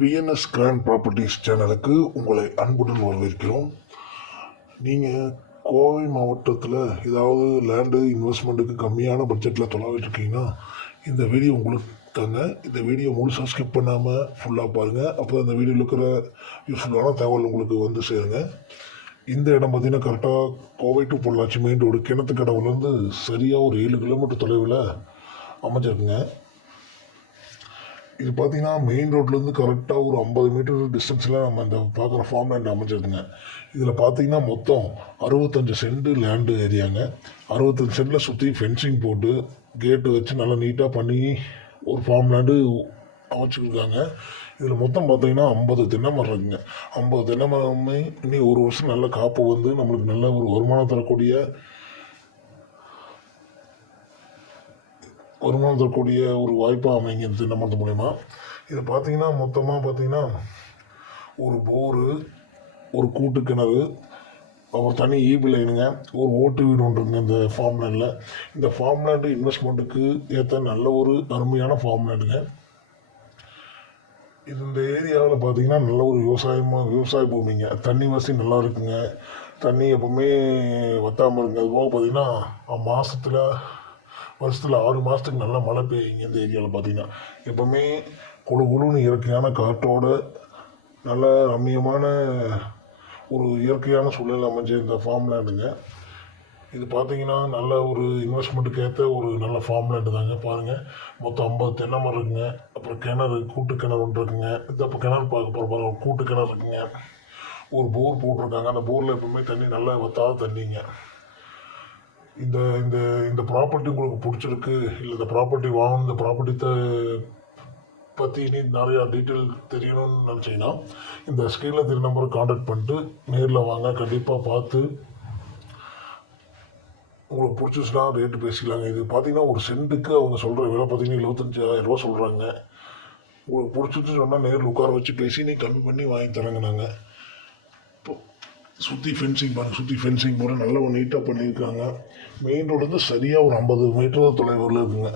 VNS grand properties சேனலுக்கு உங்களை அன்புடன் வரவேற்கிறோம். நீங்கள் கோவை மாவட்டத்தில் ஏதாவது லேண்டு இன்வெஸ்ட்மெண்ட்டுக்கு கம்மியான பட்ஜெட்டில் தொலைவிட்டு இருக்கீங்கன்னா இந்த வீடியோ உங்களுக்கு தாங்க. இந்த வீடியோ முழுசாக ஸ்கிப் பண்ணாமல் ஃபுல்லாக பாருங்கள். அப்போ அந்த வீடியோவில் இருக்கிற யூஸ்ஃபுல்லான தகவல் உங்களுக்கு வந்து சேருங்க. இந்த இடம் பார்த்திங்கன்னா கரெக்டாக Kovai to Pollachi main road கிணத்து கடவுலேருந்து சரியாக ஒரு 7 கிலோமீட்டர் தொலைவில் அமைஞ்சிருக்குங்க. இது பார்த்தீங்கன்னா மெயின் ரோட்லேருந்து கரெக்டாக ஒரு 50 மீட்டர் டிஸ்டன்ஸில் நம்ம இந்த பார்க்குற ஃபார்ம் லேண்ட் அமைஞ்சிருக்குங்க. இதில் பார்த்தீங்கன்னா மொத்தம் 65 சென்ட் லேண்டு ஏரியாங்க. 65 சென்டில் சுற்றி ஃபென்சிங் போட்டு கேட்டு வச்சு நல்லா நீட்டாக பண்ணி ஒரு ஃபார்ம் லேண்டு அமைச்சிருக்காங்க. இதில் மொத்தம் பார்த்தீங்கன்னா 50 தென்னை மரம் இருக்குங்க. 50 தென்னை மரமே இனி ஒரு வருஷம் நல்ல காப்பு வந்து நம்மளுக்கு நல்ல ஒரு வருமானம் தரக்கூடிய ஒரு வாய்ப்பாக அமைங்க தென்னை மரத்து மூலயமா. இது பார்த்தீங்கன்னா மொத்தமாக பார்த்தீங்கன்னா ஒரு போரு, ஒரு கூட்டு கிணறு, அப்புறம் தனி ஈபி லைனுங்க, ஒரு ஓட்டு வீடு ஒன்றுங்க இந்த ஃபார்ம் லேண்டில். இந்த ஃபார்ம் லேண்டு இன்வெஸ்ட்மெண்ட்டுக்கு ஏற்ற நல்ல ஒரு அருமையான ஃபார்ம் லேண்டுங்க. இது இந்த ஏரியாவில் பார்த்தீங்கன்னா நல்ல ஒரு விவசாய பூமிங்க. தண்ணி வசதி நல்லா இருக்குங்க. தண்ணி எப்போவுமே வற்றாமல் இருக்குங்க. அது போக பார்த்தீங்கன்னா வருஷத்தில் 6 மாதத்துக்கு நல்லா மழை பெய்யுங்க. இந்த ஏரியாவில் பார்த்தீங்கன்னா எப்போவுமே குழுன்னு இயற்கையான காற்றோட நல்ல ரம்மியமான ஒரு இயற்கையான சூழல் அமைஞ்ச இந்த ஃபார்ம் லேண்டுங்க. இது பார்த்தீங்கன்னா நல்ல ஒரு இன்வெஸ்ட்மெண்ட்டுக்கு ஏற்ற ஒரு நல்ல ஃபார்ம் லேண்டு தாங்க. பாருங்கள், மொத்தம் 50 தென்னை மரம் இருக்குங்க. அப்புறம் கிணறு, கூட்டு கிணறு ஒன்று இருக்குங்க. இது அப்போ கிணறு பார்க்க போகிற ஒரு கூட்டு கிணறு இருக்குங்க. ஒரு போர் போட்டிருக்காங்க. அந்த போரில் எப்பவுமே தண்ணி நல்லா வற்றாத தண்ணிங்க. இந்த இந்த இந்த ப்ராப்பர்ட்டி உங்களுக்கு பிடிச்சிருக்கு, இல்லை இந்த ப்ராப்பர்ட்டி வாங்கணும், இந்த ப்ராப்பர்ட்டி பற்றி இனி நிறையா டீட்டெயில் தெரியணும்னு நினச்சிங்கன்னா இந்த ஸ்க்ரீனில் தெரிய நம்பரை காண்டாக்ட் பண்ணிட்டு நேரில் வாங்க. கண்டிப்பாக பார்த்து உங்களுக்கு பிடிச்சிச்சுன்னா ரேட்டு பேசிக்கலாங்க. இது பார்த்தீங்கன்னா ஒரு சென்ட்டுக்கு அவங்க சொல்கிற விலை பார்த்தீங்கன்னா 75,000 ரூபா சொல்கிறாங்க. உங்களுக்கு பிடிச்சிச்சு சொன்னால் நேரில் உட்கார வச்சு பேசி நீ கம்மி பண்ணி வாங்கி தராங்க. நாங்கள் சுற்றி ஃபென்சிங் போட நல்லா நீட்டாக பண்ணியிருக்காங்க. மெயின் ரோடு வந்து சரியாக ஒரு 50 மீட்டர் தொலைவில் இருக்குங்க.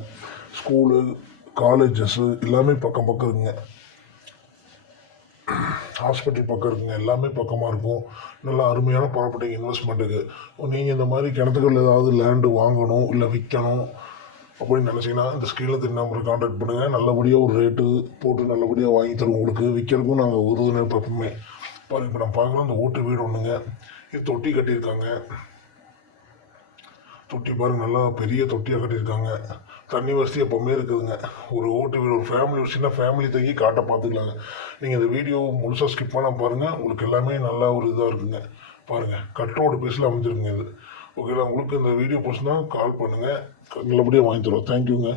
ஸ்கூலு, காலேஜஸ்ஸு எல்லாமே பக்கம் இருக்குங்க. ஹாஸ்பிட்டல் பக்கம் இருக்குங்க. எல்லாமே பக்கமாக இருக்கும். நல்லா அருமையான ப்ராப்பர்ட்டி இன்வெஸ்ட்மெண்ட்டுக்கு. நீங்கள் இந்த மாதிரி கிணத்துக்கள் ஏதாவது லேண்டு வாங்கணும் இல்லை விற்கணும் அப்படின்னு நினச்சிங்கன்னா இந்த ஸ்க்ரீனில் தெரிய நம்பரை காண்டாக்ட் பண்ணுங்கள். நல்லபடியாக ஒரு ரேட்டு போட்டு நல்லபடியாக வாங்கி தருவோம். உங்களுக்கு விற்கிறதுக்கும் நாங்கள் உறுதுணையாக பார்ப்போமே. பாருங்கள், இப்போ நம்ம பார்க்குறோம் இந்த ஓட்டு வீடு ஒன்றுங்க. இது தொட்டி கட்டியிருக்காங்க. தொட்டி பாருங்கள், நல்லா பெரிய தொட்டியாக கட்டியிருக்காங்க. தண்ணி வசதி எப்போவுமே இருக்குதுங்க. ஒரு ஓட்டு வீடு, ஒரு ஃபேமிலி வச்சுன்னா ஃபேமிலி தங்கி காட்ட பார்த்துக்கலாங்க. நீங்கள் இந்த வீடியோ முழுசாக ஸ்கிப் பண்ண பாருங்கள். உங்களுக்கு எல்லாமே நல்லா ஒரு இதாக இருக்குங்க. பாருங்கள், கட்டோடு பேஸில் அமைஞ்சிருக்குங்க இது. ஓகேங்களா? உங்களுக்கு இந்த வீடியோ பிடிச்சினா கால் பண்ணுங்கள். நல்லபடியாக வாங்கி தருவோம். தேங்க்யூங்க.